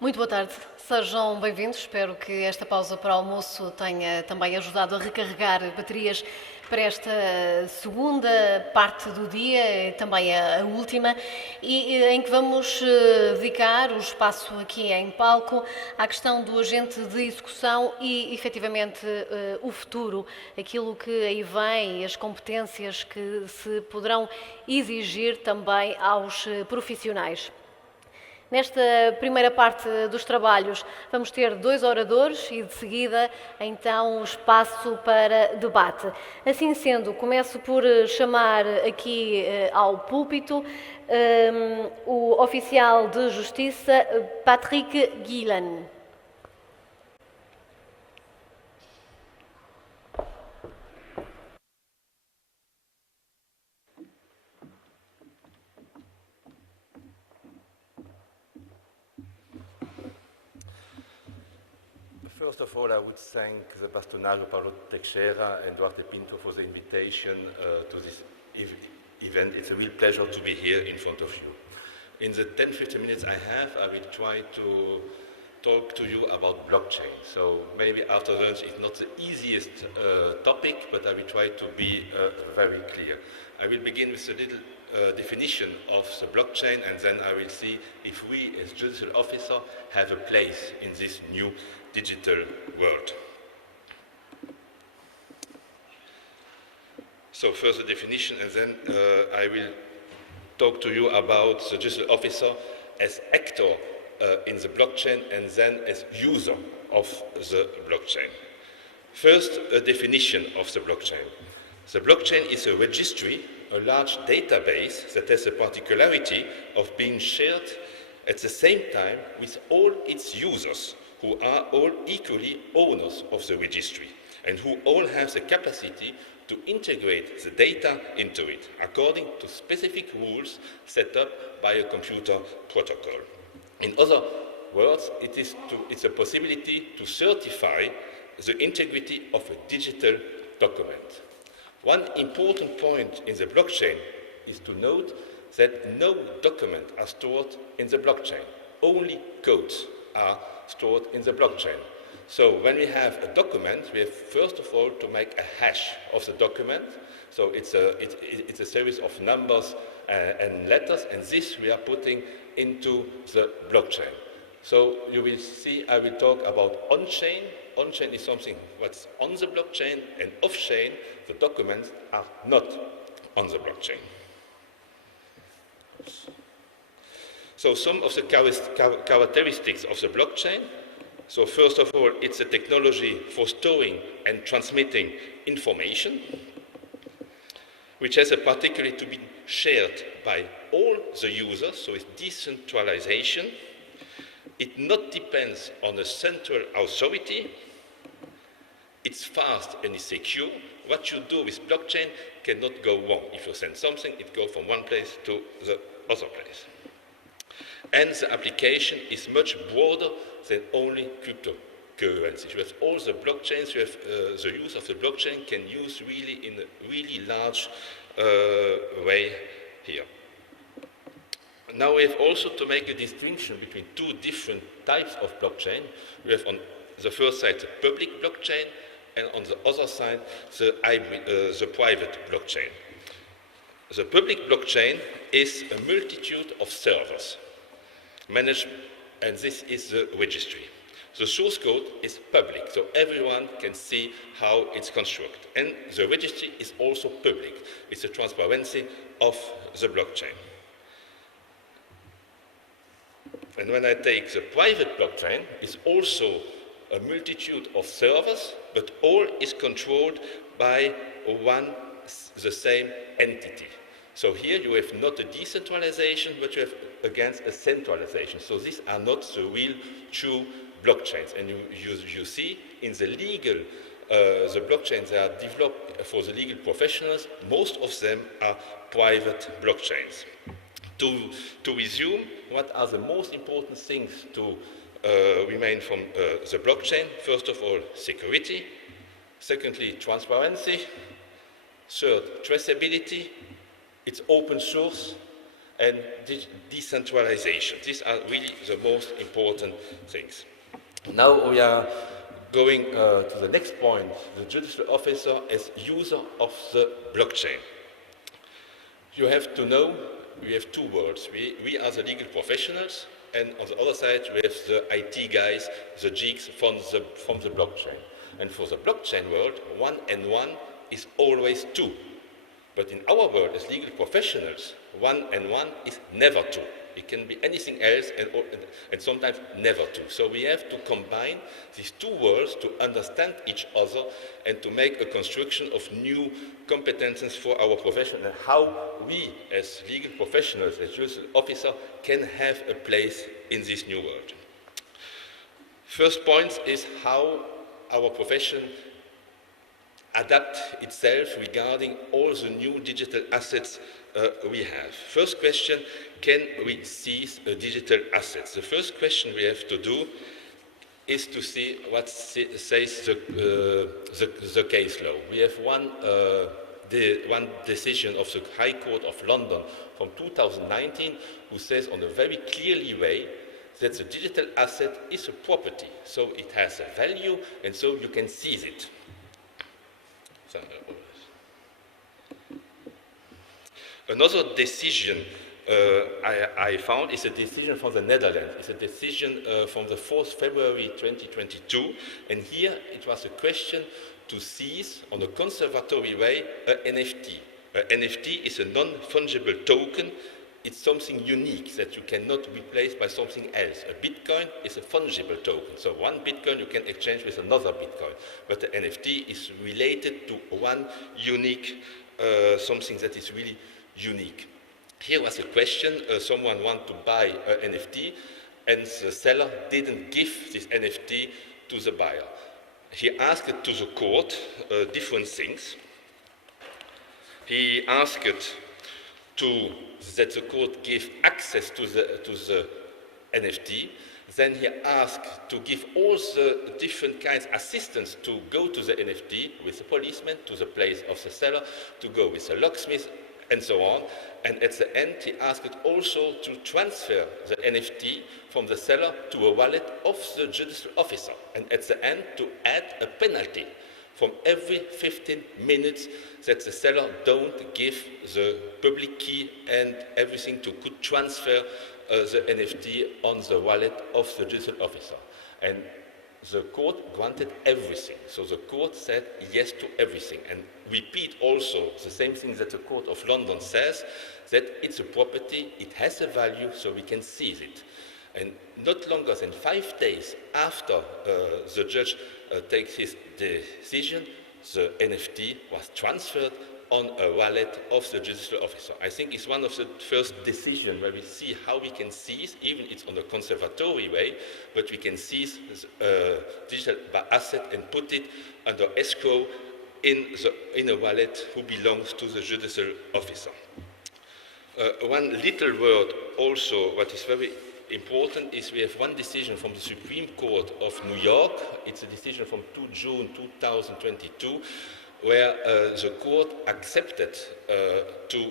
Muito boa tarde, sejam bem-vindos. Espero que esta pausa para o almoço tenha também ajudado a recarregar baterias para esta segunda parte do dia, e também a última, em que vamos dedicar o espaço aqui em palco à questão do agente de execução e, efetivamente, o futuro, aquilo que aí vem, as competências que se poderão exigir também aos profissionais. Nesta primeira parte dos trabalhos vamos ter 2 oradores e de seguida então espaço para debate. Assim sendo, começo por chamar aqui ao púlpito o oficial de justiça Patrick Guillain. First of all, I would thank the Bastonado Paulo Teixeira and Duarte Pinto for the invitation to this event. It's a real pleasure to be here in front of you. In the 10-15 minutes I have, I will try to talk to you about blockchain. So maybe after lunch it's not the easiest topic, but I will try to be very clear. I will begin with a little definition of the blockchain, and then I will see if we as judicial officer have a place in this new digital world. So first the definition, and then I will talk to you about the judicial officer as actor in the blockchain and then as user of the blockchain. First, a definition of the blockchain. The blockchain is a registry, a large database that has the particularity of being shared at the same time with all its users, who are all equally owners of the registry and who all have the capacity to integrate the data into it according to specific rules set up by a computer protocol. In other words, it's a possibility to certify the integrity of a digital document. One important point in the blockchain is to note that no documents are stored in the blockchain. Only codes are stored in the blockchain. So when we have a document, we have first of all to make a hash of the document. So it's a series of numbers and letters, and this we are putting into the blockchain. So you will see I will talk about on-chain. On-chain is something what's on the blockchain, and off-chain, the documents are not on the blockchain. So some of the characteristics of the blockchain. So first of all, it's a technology for storing and transmitting information, which has a particularity to be shared by all the users, so it's decentralization. It not depends on a central authority. It's fast and it's secure. What you do with blockchain cannot go wrong. If you send something, it goes from one place to the other place. And the application is much broader than only cryptocurrency. You have all the blockchains, you have the use of the blockchain can use really in a really large way here. Now we have also to make a distinction between two different types of blockchain. We have on the first side the public blockchain, and on the other side the private blockchain. The public blockchain is a multitude of servers managed, and this is the registry. The source code is public, so everyone can see how it's constructed. And the registry is also public. It's the transparency of the blockchain. And when I take the private blockchain, it's also a multitude of servers, but all is controlled by the same entity. So here you have not a decentralization, but you have against a centralization. So these are not the real true blockchains. And you see in the legal, the blockchains that are developed for the legal professionals, most of them are private blockchains. To resume, what are the most important things to remain from the blockchain? First of all, security. Secondly, transparency. Third, traceability. It's open source. and decentralization. These are really the most important things. Now we are going to the next point, the judicial officer as user of the blockchain. You have to know we have two worlds. We are the legal professionals, and on the other side we have the IT guys, the geeks from the blockchain. And for the blockchain world, 1 and 1 is always 2. But in our world as legal professionals, 1 and 1 is never 2. It can be anything else and sometimes never 2. So we have to combine these two worlds to understand each other and to make a construction of new competences for our profession and how we as legal professionals, as judicial officer, can have a place in this new world. First point is how our profession adapt itself regarding all the new digital assets we have. First question, can we seize digital assets? The first question we have to do is to see what says the case law. We have one decision of the High Court of London from 2019 who says on a very clearly way that the digital asset is a property, so it has a value and so you can seize it. Another decision I found is a decision from the Netherlands. It's a decision from the 4th February 2022, and here it was a question to seize, on a conservatory way, an NFT. An NFT is a non-fungible token. It's something unique that you cannot replace by something else. A Bitcoin is a fungible token. So one Bitcoin you can exchange with another Bitcoin. But the NFT is related to one unique, something that is really unique. Here was a question, someone wanted to buy an NFT and the seller didn't give this NFT to the buyer. He asked to the court different things. He asked that the court give access to the NFT. Then he asked to give all the different kinds of assistance to go to the NFT with a policeman, to the place of the seller, to go with a locksmith, and so on. And at the end, he asked also to transfer the NFT from the seller to a wallet of the judicial officer. And at the end, to add a penalty from every 15 minutes that the seller don't give the public key and everything to could transfer the NFT on the wallet of the judicial officer. And the court granted everything. So the court said yes to everything and repeat also the same thing that the Court of London says, that it's a property, it has a value, so we can seize it. And not longer than 5 days after the judge takes his decision, the NFT was transferred on a wallet of the judicial officer. I think it's one of the first decisions where we see how we can seize, even it's on a conservatory way, but we can seize digital asset and put it under escrow in a wallet who belongs to the judicial officer. One little word also, what is very important is we have one decision from the Supreme Court of New York. It's a decision from June 2022, where the court accepted to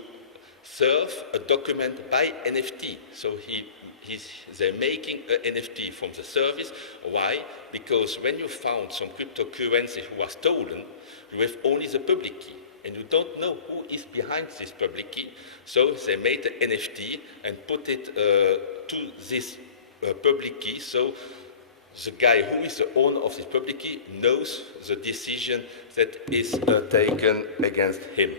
serve a document by NFT. So they're making an NFT from the service. Why? Because when you found some cryptocurrency who was stolen, you have only the public key. And you don't know who is behind this public key. So they made an NFT and put it to this public key. So the guy who is the owner of this public key knows the decision that is taken against him.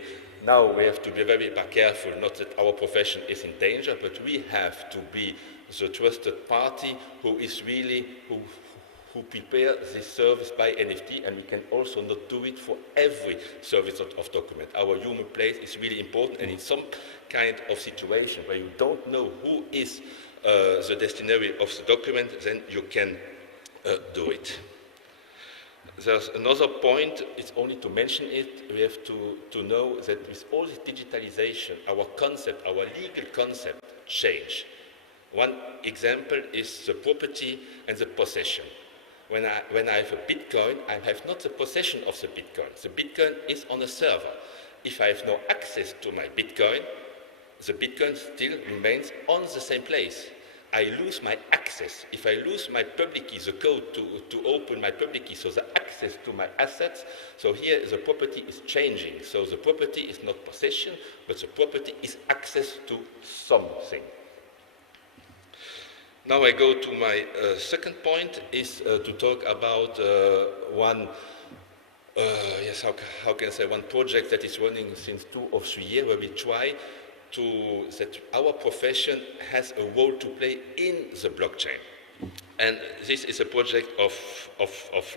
Now we have to be very careful, not that our profession is in danger, but we have to be the trusted party who is really, who prepare this service by NFT, and we can also not do it for every service of document. Our human place is really important, and in some kind of situation where you don't know who is the destinary of the document, then you can do it. There's another point, it's only to mention it, we have to know that with all this digitalization, our concept, our legal concept change. One example is the property and the possession. When I have a Bitcoin, I have not the possession of the Bitcoin. The Bitcoin is on a server. If I have no access to my Bitcoin, the Bitcoin still remains on the same place. I lose my access. If I lose my public key, the code to open my public key, so the access to my assets, so here the property is changing. So the property is not possession, but the property is access to something. Now I go to my second point, is to talk about one one project that is running since 2 or 3 years, where we try that our profession has a role to play in the blockchain. And this is a project of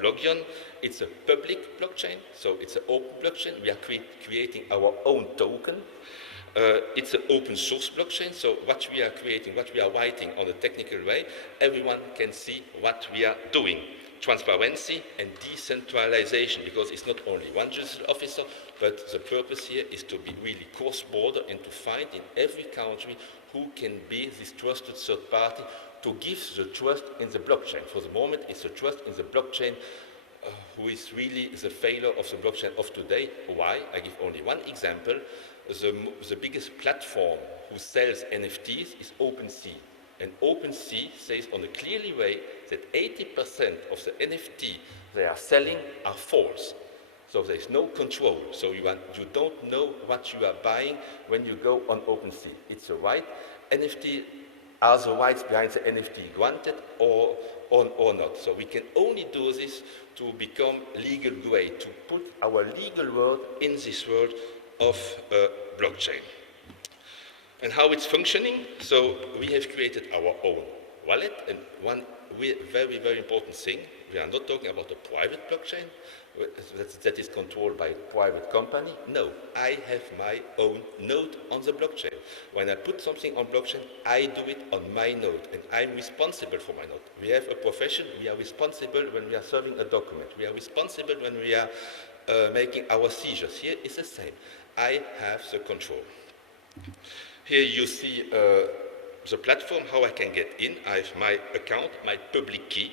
Logion. It's a public blockchain, so it's an open blockchain. We are creating our own token. It's an open source blockchain, so what we are creating, what we are writing on a technical way, everyone can see what we are doing. Transparency and decentralization, because it's not only one judicial officer, but the purpose here is to be really cross-border and to find in every country who can be this trusted third party to give the trust in the blockchain. For the moment, it's the trust in the blockchain who is really the failure of the blockchain of today. Why? I give only one example. The biggest platform who sells NFTs is OpenSea. And OpenSea says on a clearly way that 80% of the NFT they are selling are false. So there is no control. So you don't know what you are buying when you go on OpenSea. It's a right. NFT, are the rights behind the NFT granted or not? So we can only do this to become legal grade, to put our legal word in this world of blockchain. And how it's functioning, so we have created our own wallet, and one very, very important thing, we are not talking about a private blockchain that is controlled by a private company. No, I have my own node on the blockchain. When I put something on blockchain, I do it on my node, and I'm responsible for my node. We have a profession, we are responsible when we are serving a document. We are responsible when we are making our seizures. Here is the same. I have the control. Here you see the platform, how I can get in. I have my account, my public key,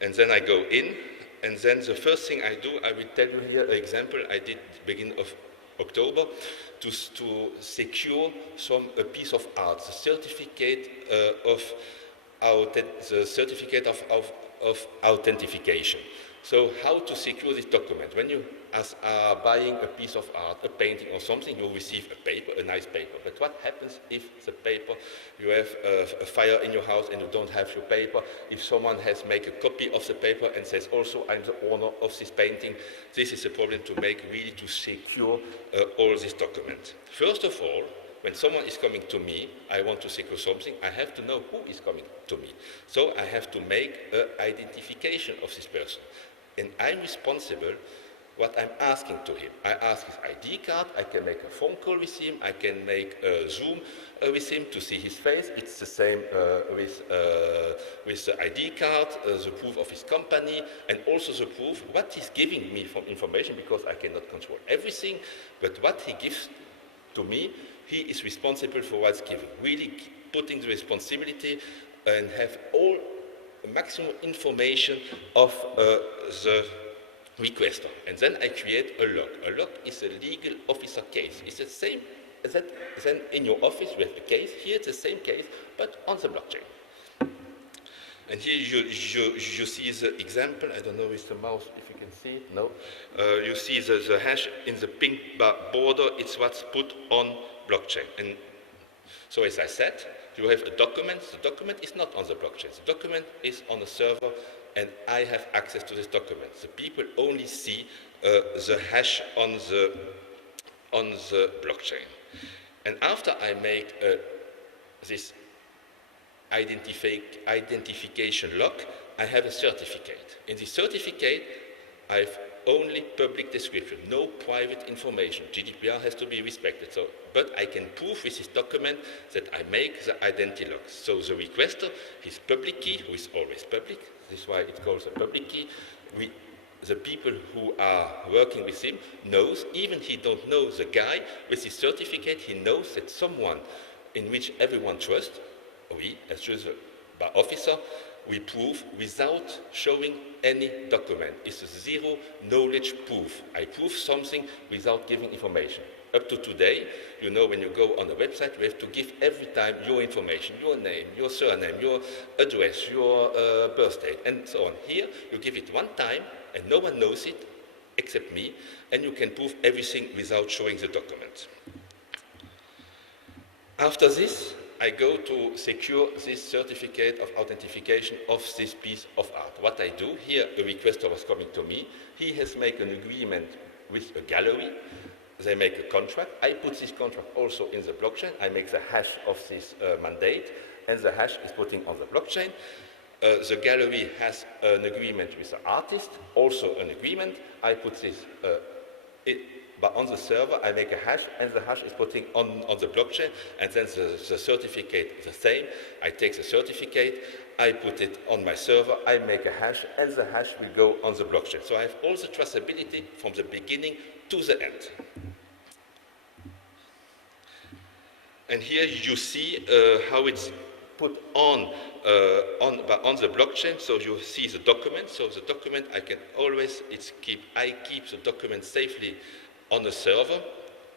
and then I go in, and then the first thing I do, I will tell you here an example I did beginning of October to secure a piece of art, the certificate of authentication. So how to secure this document? When you are buying a piece of art, a painting or something, you receive a paper, a nice paper. But what happens if the paper, you have a fire in your house and you don't have your paper? If someone has made a copy of the paper and says also I'm the owner of this painting, this is a problem to make really to secure all these documents. First of all, when someone is coming to me, I want to secure something, I have to know who is coming to me. So I have to make an identification of this person. And I'm responsible what I'm asking to him. I ask his ID card, I can make a phone call with him, I can make a Zoom with him to see his face. It's the same with the ID card, the proof of his company, and also the proof what he's giving me from information, because I cannot control everything, but what he gives to me, he is responsible for what's given. Really putting the responsibility and have all maximum information of the requester. And then I create a lock. A lock is a legal officer case. It's the same as that then in your office we have a case. Here it's the same case, but on the blockchain. And here you see the example. I don't know with the mouse if you can see it. No. You see the hash in the pink border. It's what's put on blockchain. And so as I said, you have a document. The document is not on the blockchain. The document is on a server, and I have access to this document. The people only see the hash on the blockchain. And after I make this identification lock, I have a certificate. In the certificate, I have only public description, no private information. GDPR has to be respected. So, but I can prove with this document that I make the identity lock. So the requester, his public key, who is always public, this is why it calls a public key, the people who are working with him knows, even he don't know the guy, with his certificate, he knows that someone in which everyone trusts, we, as judicial officer, we prove without showing any document. It's a zero knowledge proof. I prove something without giving information. Up to today, you know, when you go on the website, you have to give every time your information, your name, your surname, your address, your birth date, and so on. Here, you give it one time, and no one knows it except me, and you can prove everything without showing the document. After this, I go to secure this certificate of authentication of this piece of art. What I do, here a requester was coming to me, he has made an agreement with a gallery, they make a contract, I put this contract also in the blockchain, I make the hash of this mandate, and the hash is putting on the blockchain. The gallery has an agreement with the artist, also an agreement, I put this but on the server, I make a hash, and the hash is putting on the blockchain, and then the certificate the same. I take the certificate, I put it on my server, I make a hash, and the hash will go on the blockchain. So I have all the traceability from the beginning to the end. And here you see how it's put on the blockchain. So you see the document. So the document I can always I keep the document safely on a server,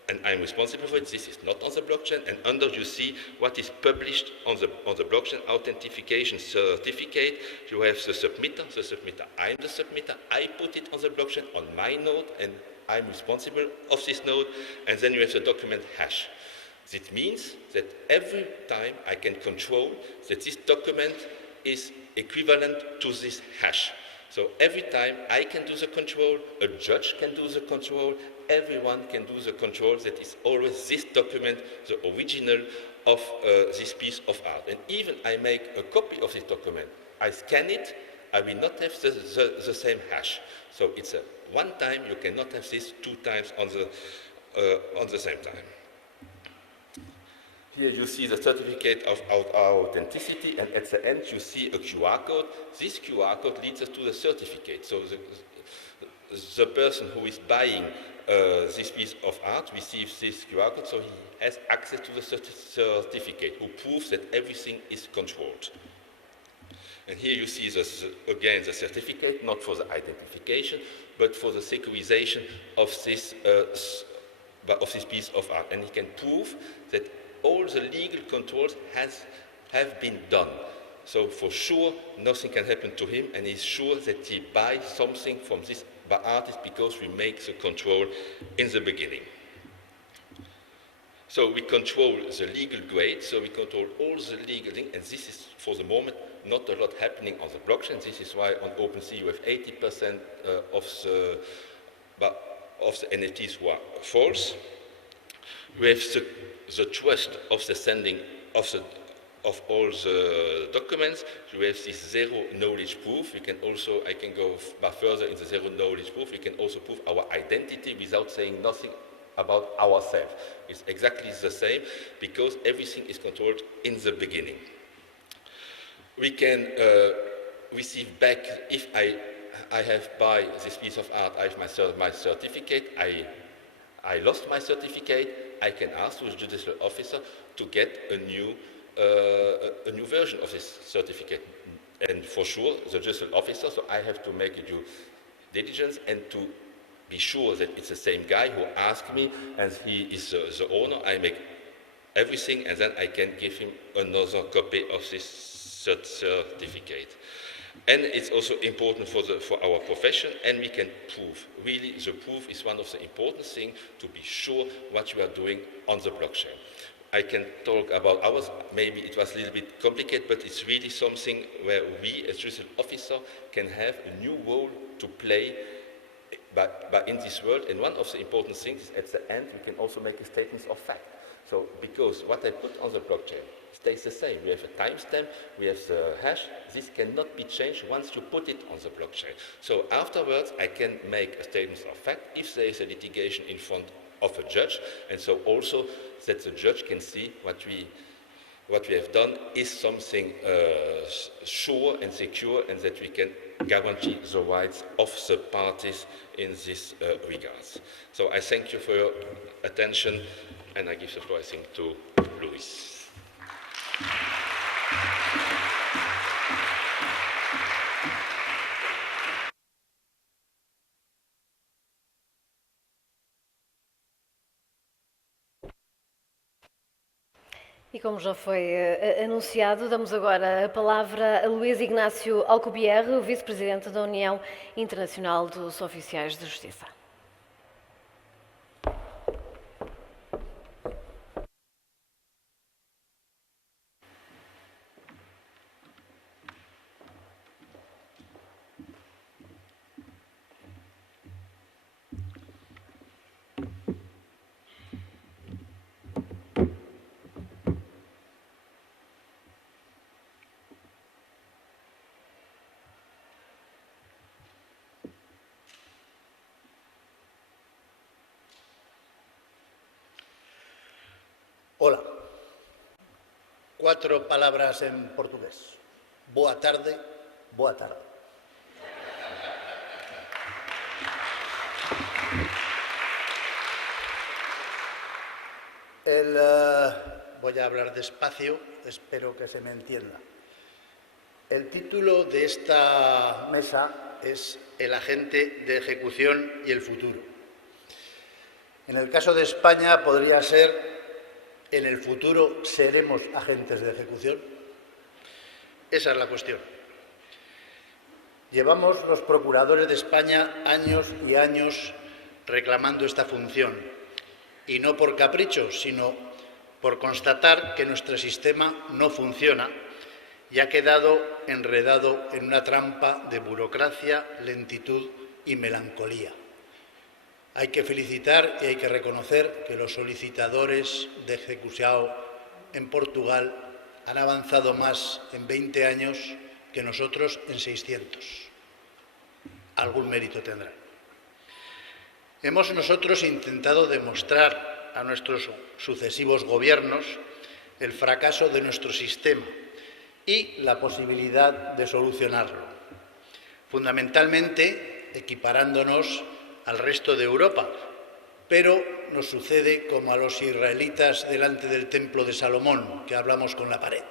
and I'm responsible for it. This is not on the blockchain. And under you see what is published on the blockchain authentication certificate. You have the submitter. I'm the submitter. I put it on the blockchain on my node, and I'm responsible of this node. And then you have the document hash. This means that every time I can control that this document is equivalent to this hash. So every time I can do the control, a judge can do the control, everyone can do the control, that is always this document, the original of this piece of art. And even I make a copy of this document, I scan it, I will not have the same hash. So it's a one time, you cannot have this two times on the same time. Here you see the certificate of authenticity, and at the end you see a QR code. This QR code leads us to the certificate. So the person who is buying this piece of art receives this QR code, so he has access to the certificate, who proves that everything is controlled. And here you see again the certificate, not for the identification, but for the securization of this piece of art. And he can prove that all the legal controls have been done. So for sure, nothing can happen to him, and he's sure that he buys something from this artist because we make the control in the beginning. So we control the legal grade, so we control all the legal things, and this is, for the moment, not a lot happening on the blockchain. This is why on OpenSea you have 80% of the NFTs who are false. We have the trust of the sending of all the documents. We have this zero knowledge proof. I can go further in the zero knowledge proof. We can also prove our identity without saying nothing about ourselves. It's exactly the same because everything is controlled in the beginning. We can receive back, if I have buy this piece of art, I have my certificate, I lost my certificate, I can ask the judicial officer to get a new version of this certificate. And for sure, the judicial officer, so I have to make a due diligence and to be sure that it's the same guy who asked me and he is the owner. I make everything and then I can give him another copy of this certificate. And it's also important for our profession, and we can prove. Really, the proof is one of the important things to be sure what you are doing on the blockchain. I can talk about ours. Maybe it was a little bit complicated, but it's really something where we, as judicial officer, can have a new role to play in this world. And one of the important things is at the end, we can also make a statement of fact. So, because what I put on the blockchain stays the same. We have a timestamp, we have the hash. This cannot be changed once you put it on the blockchain. So afterwards, I can make a statement of fact if there is a litigation in front of a judge, and so also that the judge can see what we have done is something sure and secure, and that we can guarantee the rights of the parties in this regards. So I thank you for your attention, and I give the floor, I think, to Louis. E como já foi anunciado, damos agora a palavra a Luís Ignácio Alcubierre, o vice-presidente da União Internacional dos Oficiais de Justiça. Hola. 4 palabras en portugués. Boa tarde, boa tarde. Voy a hablar despacio, espero que se me entienda. El título de esta mesa es El agente de ejecución y el futuro. En el caso de España podría ser ¿en el futuro seremos agentes de ejecución? Esa es la cuestión. Llevamos los procuradores de España años y años reclamando esta función, y no por capricho, sino por constatar que nuestro sistema no funciona y ha quedado enredado en una trampa de burocracia, lentitud y melancolía. Hay que felicitar y hay que reconocer que los solicitadores de ejecución en Portugal han avanzado más en 20 años que nosotros en 600. Algún mérito tendrán. Hemos nosotros intentado demostrar a nuestros sucesivos gobiernos el fracaso de nuestro sistema y la posibilidad de solucionarlo, fundamentalmente equiparándonos al resto de Europa, pero nos sucede como a los israelitas delante del templo de Salomón, que hablamos con la pared.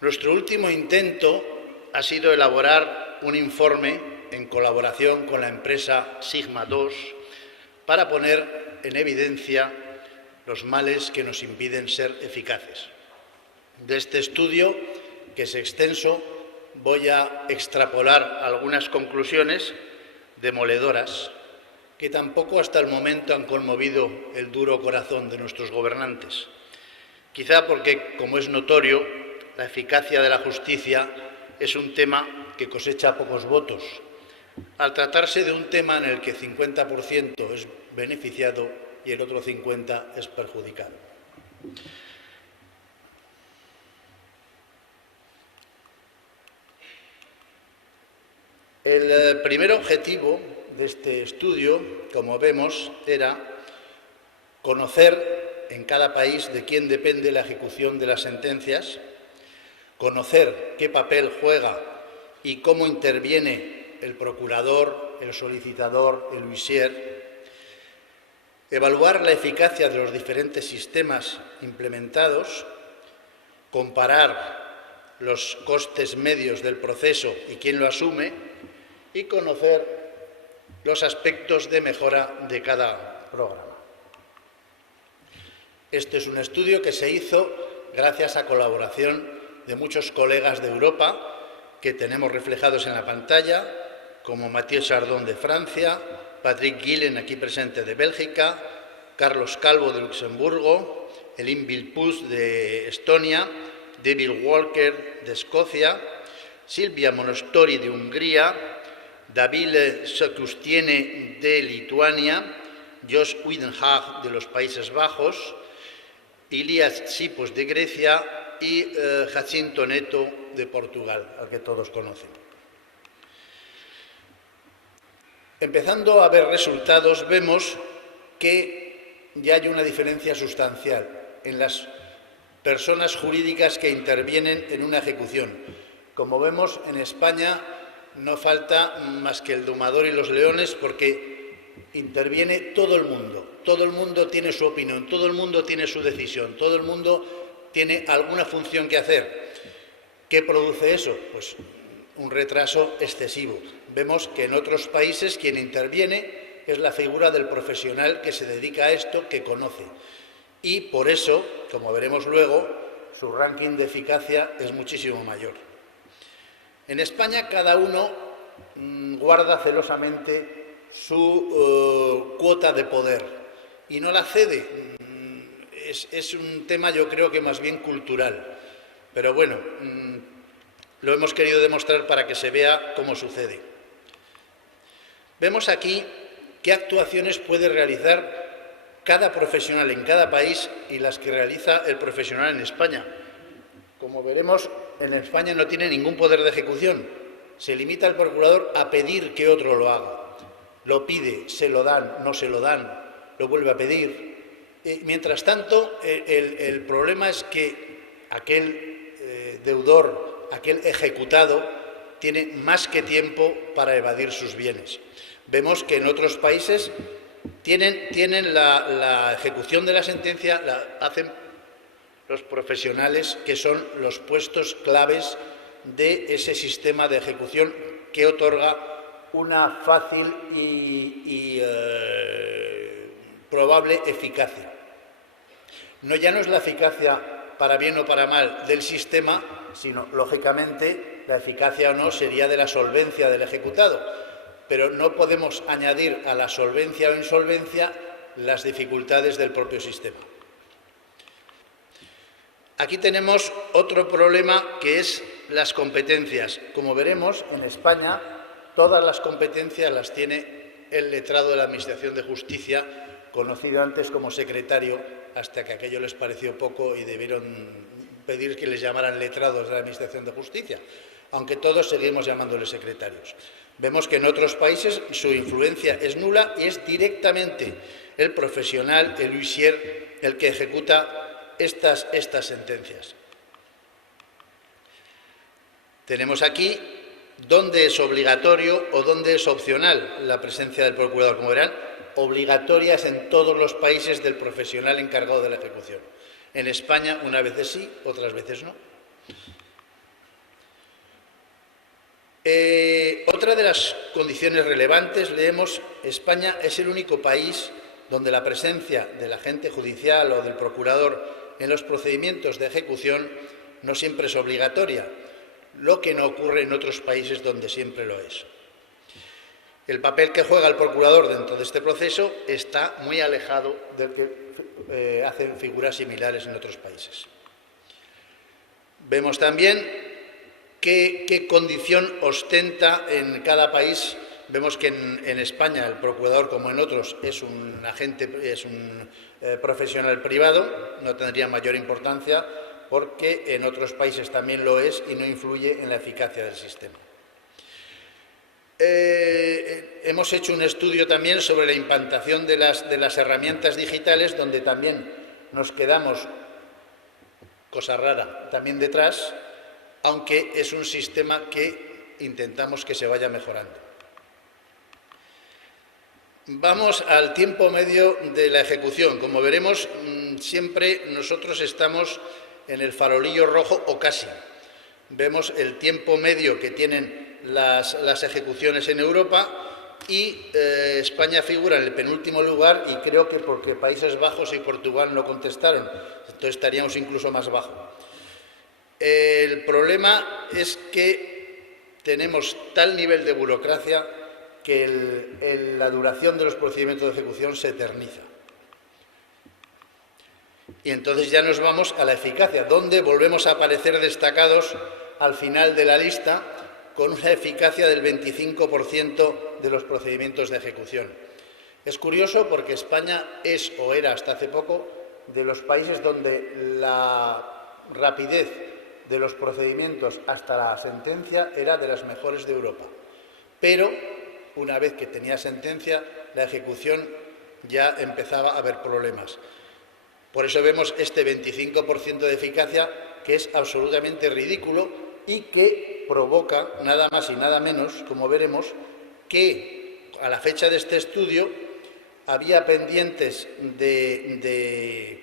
Nuestro último intento ha sido elaborar un informe en colaboración con la empresa Sigma 2 para poner en evidencia los males que nos impiden ser eficaces. De este estudio, que es extenso, voy a extrapolar algunas conclusiones demoledoras que tampoco hasta el momento han conmovido el duro corazón de nuestros gobernantes. Quizá porque, como es notorio, la eficacia de la justicia es un tema que cosecha pocos votos, al tratarse de un tema en el que 50% es beneficiado y el otro 50% es perjudicado. El primer objetivo de este estudio, como vemos, era conocer en cada país de quién depende la ejecución de las sentencias, conocer qué papel juega y cómo interviene el procurador, el solicitador, el Huissier, evaluar la eficacia de los diferentes sistemas implementados, comparar los costes medios del proceso y quién lo asume, y conocer los aspectos de mejora de cada programa. Este es un estudio que se hizo gracias a colaboración de muchos colegas de Europa que tenemos reflejados en la pantalla, como Mathieu Chardon de Francia, Patrick Guillen, aquí presente, de Bélgica, Carlos Calvo de Luxemburgo, Elin Vilpus de Estonia, David Walker de Escocia, Silvia Monostori de Hungría, David Sokustiene de Lituania, Josh Widenhag de los Países Bajos, Ilias Tsipos de Grecia y Jacinto Neto de Portugal, al que todos conocen. Empezando a ver resultados, vemos que ya hay una diferencia sustancial en las personas jurídicas que intervienen en una ejecución. Como vemos, en España no falta más que el domador y los leones, porque interviene todo el mundo. Todo el mundo tiene su opinión, todo el mundo tiene su decisión, todo el mundo tiene alguna función que hacer. ¿Qué produce eso? Pues un retraso excesivo. Vemos que en otros países quien interviene es la figura del profesional que se dedica a esto, que conoce. y por eso, como veremos luego, su ranking de eficacia es muchísimo mayor. En España cada uno guarda celosamente su cuota de poder y no la cede. Es un tema, yo creo que más bien cultural, pero bueno, lo hemos querido demostrar para que se vea cómo sucede. Vemos aquí qué actuaciones puede realizar cada profesional en cada país y las que realiza el profesional en España. Como veremos, en España no tiene ningún poder de ejecución. Se limita el procurador a pedir que otro lo haga. Lo pide, se lo dan, no se lo dan, lo vuelve a pedir. Mientras tanto, el problema es que aquel deudor, aquel ejecutado, tiene más que tiempo para evadir sus bienes. Vemos que en otros países tienen la ejecución de la sentencia, la hacen los profesionales que son los puestos claves de ese sistema de ejecución que otorga una fácil y probable eficacia. Ya no es la eficacia para bien o para mal del sistema, sino, lógicamente, la eficacia o no sería de la solvencia del ejecutado, pero no podemos añadir a la solvencia o insolvencia las dificultades del propio sistema. Aquí tenemos otro problema que es las competencias. Como veremos, en España todas las competencias las tiene el letrado de la Administración de Justicia, conocido antes como secretario, hasta que aquello les pareció poco y debieron pedir que les llamaran letrados de la Administración de Justicia, aunque todos seguimos llamándoles secretarios. Vemos que en otros países su influencia es nula y es directamente el profesional, el Huissier, el que ejecuta estas sentencias. Tenemos aquí dónde es obligatorio o dónde es opcional la presencia del procurador. Como verán, obligatoria es en todos los países del profesional encargado de la ejecución. En España, unas veces sí, otras veces no. Otra de las condiciones relevantes, leemos, España es el único país donde la presencia del agente judicial o del procurador en los procedimientos de ejecución no siempre es obligatoria, lo que no ocurre en otros países donde siempre lo es. El papel que juega el procurador dentro de este proceso está muy alejado del que hacen figuras similares en otros países. Vemos también qué condición ostenta en cada país. Vemos que en España el procurador, como en otros, es un agente, es un profesional privado, no tendría mayor importancia porque en otros países también lo es y no influye en la eficacia del sistema. Hemos hecho un estudio también sobre la implantación de las herramientas digitales, donde también nos quedamos, cosa rara, también detrás, aunque es un sistema que intentamos que se vaya mejorando. Vamos al tiempo medio de la ejecución. Como veremos, siempre nosotros estamos en el farolillo rojo o casi. Vemos el tiempo medio que tienen las ejecuciones en Europa y España figura en el penúltimo lugar, y creo que porque Países Bajos y Portugal no contestaron, entonces estaríamos incluso más bajo. El problema es que tenemos tal nivel de burocracia que la duración de los procedimientos de ejecución se eterniza. Y entonces ya nos vamos a la eficacia, donde volvemos a aparecer destacados al final de la lista con una eficacia del 25% de los procedimientos de ejecución. Es curioso porque España es o era hasta hace poco de los países donde la rapidez de los procedimientos hasta la sentencia era de las mejores de Europa. Pero una vez que tenía sentencia, la ejecución ya empezaba a haber problemas. Por eso vemos este 25% de eficacia, que es absolutamente ridículo y que provoca nada más y nada menos, como veremos, que a la fecha de este estudio había pendientes de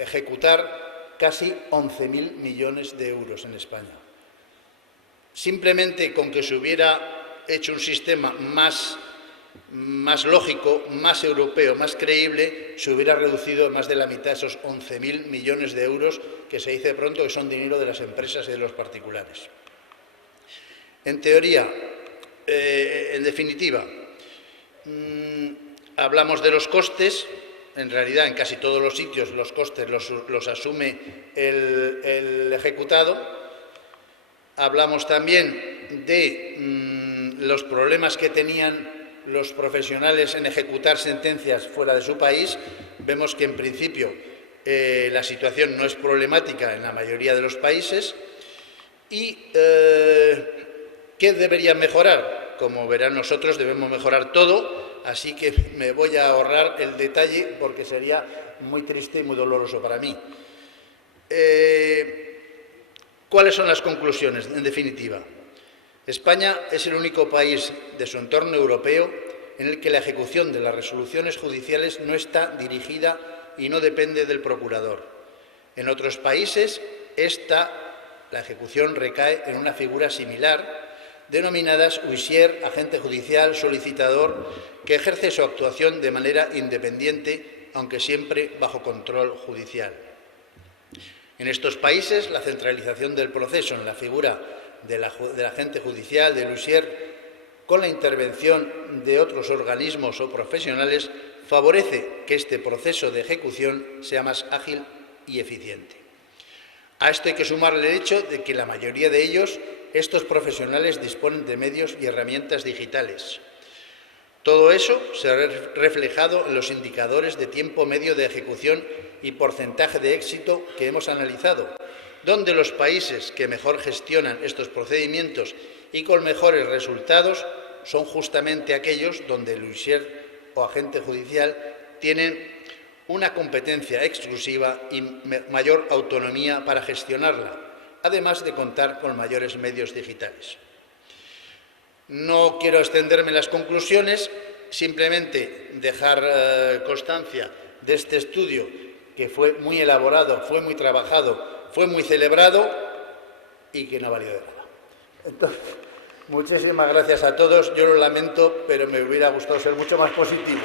ejecutar casi 11.000 millones de euros en España. Simplemente con que se hubiera hecho un sistema más más lógico, más europeo, más creíble, se hubiera reducido más de la mitad esos 11.000 millones de euros que se dice pronto que son dinero de las empresas y de los particulares. En teoría, en definitiva, hablamos de los costes. En realidad, en casi todos los sitios los costes los asume el ejecutado. Hablamos también de los problemas que tenían los profesionales en ejecutar sentencias fuera de su país. Vemos que, en principio, la situación no es problemática en la mayoría de los países. ¿Y qué deberían mejorar? Como verán, nosotros debemos mejorar todo, así que me voy a ahorrar el detalle porque sería muy triste y muy doloroso para mí. ¿Cuáles son las conclusiones, en definitiva? España es el único país de su entorno europeo en el que la ejecución de las resoluciones judiciales no está dirigida y no depende del procurador. En otros países, la ejecución recae en una figura similar, denominadas Huissier, agente judicial, solicitador, que ejerce su actuación de manera independiente, aunque siempre bajo control judicial. En estos países, la centralización del proceso en la figura del agente judicial, del Huissier, con la intervención de otros organismos o profesionales, favorece que este proceso de ejecución sea más ágil y eficiente. A esto hay que sumarle el hecho de que la mayoría de ellos, estos profesionales, disponen de medios y herramientas digitales. Todo eso se ha reflejado en los indicadores de tiempo medio de ejecución y porcentaje de éxito que hemos analizado, donde los países que mejor gestionan estos procedimientos y con mejores resultados son justamente aquellos donde el Huissier o agente judicial tienen una competencia exclusiva y mayor autonomía para gestionarla, además de contar con mayores medios digitales. No quiero extenderme en las conclusiones, simplemente dejar constancia de este estudio que fue muy elaborado, fue muy trabajado, fue muy celebrado y que no valió de nada. Entonces, muchísimas gracias a todos. Yo lo lamento, pero me hubiera gustado ser mucho más positivo.